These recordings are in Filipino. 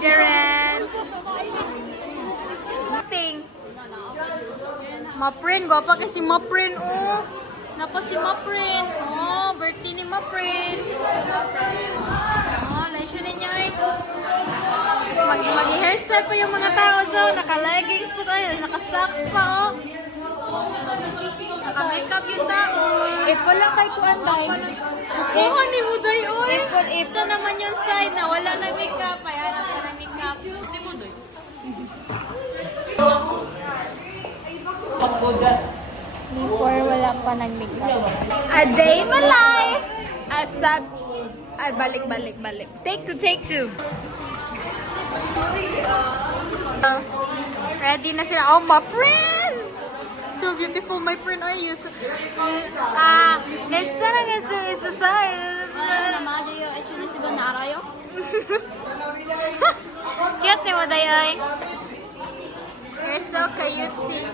Jaren. Ting. Maprin, gwapa kasi Maprin, oh. Napa si Maprin. Oh, birthday ni Maprin. Oh, laisyo ninyo eh. Mag-hairstyle pa yung mga tao, so. Naka-leggings pa tayo, naka-socks pa, oh. Naka-makeup yung tao. If wala kay Kuanday. Oh, honey mo day, oy. Ito naman yung side na wala na makeup. Ay, hanap ka ng makeup. Before, wala pa nag-makeup. A day in my life. Balik. Take two. Ready na sila. Oh, my friend! So beautiful, my friend. Are you? It's the side. Cute ni mo, Dayoy. You're so cutesy.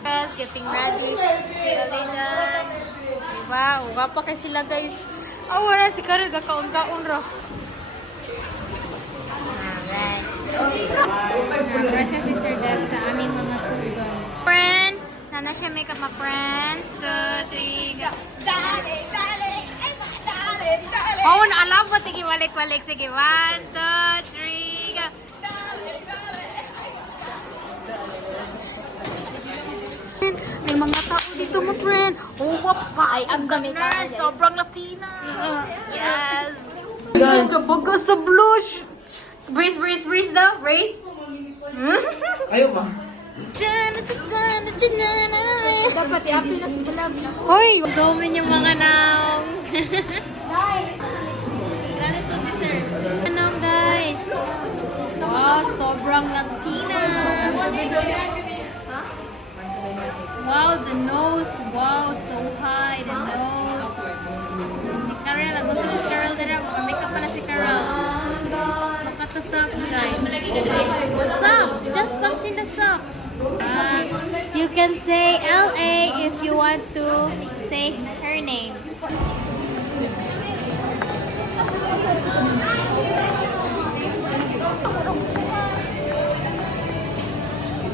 Guys, getting ready. Wow, wapa kay sila, guys. Oh, wala si Karel, kakaon-kaon ra. Alright. Nasa si Sir Dad sa aming mga tugon. Friend! Nana siya makeup ma friend. 2, 3, go. Dale! Oh, naalam ko. Sige, balik. Sige, 1, 2, 3, go. May mga tao dito mo, friend. Oh, wapay. Ang gamit na. Sobrang Latina. Yes. Ang kabaga sa blush. Brace daw. Brace. Ayaw ba? Dapat i-upload na sa vlog. Hoy! Gawin yung mga naong. Grabe po si Sir. Naong, guys. Wow, sobrang Latina. Wow, the nose. Wow, so high. The nose. Si Carol. Ang gusto si Carol din. Makeup pala si Carol. Look at the socks, guys. Socks. Just pansin the socks. You can say LA if you want to say her name.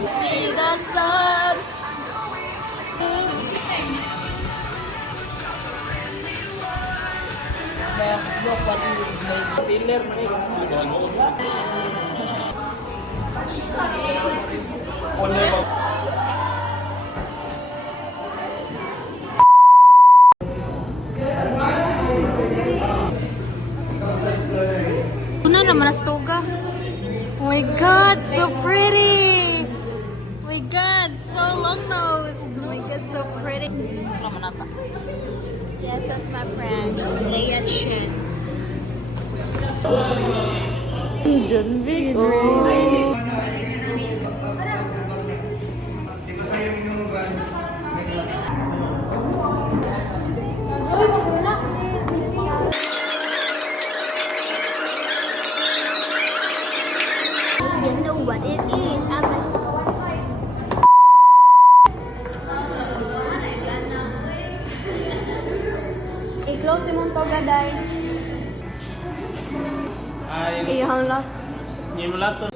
See the sun. Filler man eh. Una naman as toga. Oh my God, so pretty. Oh my God, so long nose. Oh my God, so pretty. Yes, that's my friend. She's Leia Chin. You know what it is. I-close mo to, gaday. Ay, Iyang last. hindi mo last.